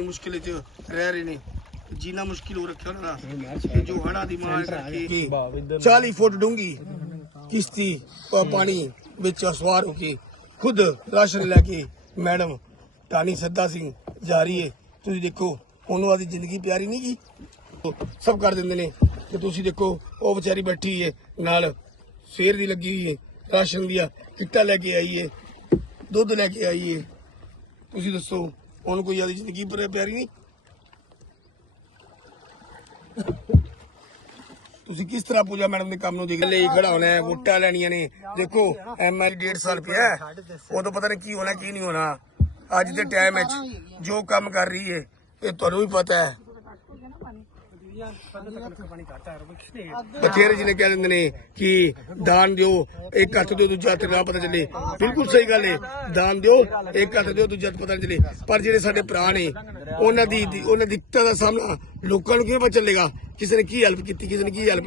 ਆਪਣੀ ਮੁਸ਼ਕਿਲ 'ਚ ਰਹਿ ਰਹੇ ਨੇ ਜੀਣਾ ਮੁਸ਼ਕਿਲ ਹੋ ਰੱਖਿਆ ਉਹਨਾਂ ਦਾ ਤੇ ਜੋ ਹੜਾ ਦੀ ਮਾਰ ਕਰਕੇ 40 ਫੁੱਟ ਡੂੰਗੀ ਕਿਸ਼ਤੀ ਪ- ਪਾਣੀ ਵਿੱਚ ਸਵਾਰ ਹੋ ਕੇ ਖੁਦ ਰਾਸ਼ਨ ਲੈ ਕੇ ਮੈਡਮ ਟਾਨੀ ਸੱਦਾ ਸਿੰਘ ਜਾ ਰਹੀ ਹੈ ਤੁਸੀਂ ਦੇਖੋ ਉਹਨੂੰ ਆਦੀ ਜ਼ਿੰਦਗੀ ਪਿਆਰੀ ਨਹੀਂ ਕੀ ਸਭ ਕਰ ਦਿੰਦੇ ਨੇ। ਤੇ ਤੁਸੀਂ ਦੇਖੋ ਉਹ ਵਿਚਾਰੀ ਬੈਠੀ ਹੈ ਨਾਲ ਸਵੇਰ ਦੀ ਲੱਗੀ ਹੋਈ ਹੈ ਰਾਸ਼ਨ ਦੀਆਂ ਕਿੱਟਾਂ ਲੈ ਕੇ ਆਈ ਹੈ ਦੁੱਧ ਲੈ ਕੇ ਆਈ ਹੈ ਤੁਸੀਂ ਦੱਸੋ ਉਹਨੂੰ ਕੋਈ ਆਦੀ ਜ਼ਿੰਦਗੀ ਪਰ ਪਿਆਰੀ ਨਹੀਂ। ਤੁਸੀਂ ਕਿਸ ਤਰ੍ਹਾਂ ਪੂਜਾ ਮੈਡਮ ਦੇ ਕੰਮ ਨੂੰ ਦੇਖ ਲਈ ਖੜਾ ਹੋਣਾ ਹੈ ਵੋਟਾਂ ਲੈਣੀਆਂ ਨੇ। ਦੇਖੋ ਐਮਐਲ 1.5 ਸਾਲ ਪਿਆ ਹੈ। ਉਦੋਂ ਪਤਾ ਨਹੀਂ ਕੀ ਹੋਣਾ ਕੀ ਨਹੀਂ ਹੋਣਾ। ਅੱਜ ਦੇ ਟਾਈਮ ਵਿੱਚ ਜੋ ਕੰਮ ਕਰ ਰਹੀ ਹੈ ਇਹ ਤੁਹਾਨੂੰ ਵੀ ਪਤਾ ਹੈ। ਬਥੇਰੇ ਜਿਹਨੇ ਕਹਿ ਦਿੰਦੇ ਨੇ ਕਿ ਦਾਨ ਦਿਓ, ਇੱਕ ਹੱਥ ਦਿਓ, ਦੂਜਾ ਹੱਥ ਨਾ ਪਤਾ ਚੱਲੇ। ਬਿਲਕੁਲ ਸਹੀ ਗੱਲ ਹੈ ਦਾਨ ਦਿਓ, ਇੱਕ ਹੱਥ ਦਿਓ, ਦੂਜਾ ਹੱਥ ਪਤਾ ਨਹੀਂ ਚੱਲੇ। ਪਰ ਜਿਹੜੇ ਸਾਡੇ ਭਰਾ ਨੇ, ਉਹਨਾਂ ਦੀ ਉਹਨਾਂ ਦੀ ਦਿੱਕਤਾਂ ਦਾ ਸਾਹਮਣਾ ਲੋਕਾਂ ਨੂੰ ਕਿਵੇਂ ਪਤਾ ਚੱਲੇਗਾ? ਕਿਸੇ ਨੇ ਕੀ ਹੈਲਪ ਕੀਤੀ, ਕਿਸੇ ਨੇ ਕੀ ਹੈਲਪ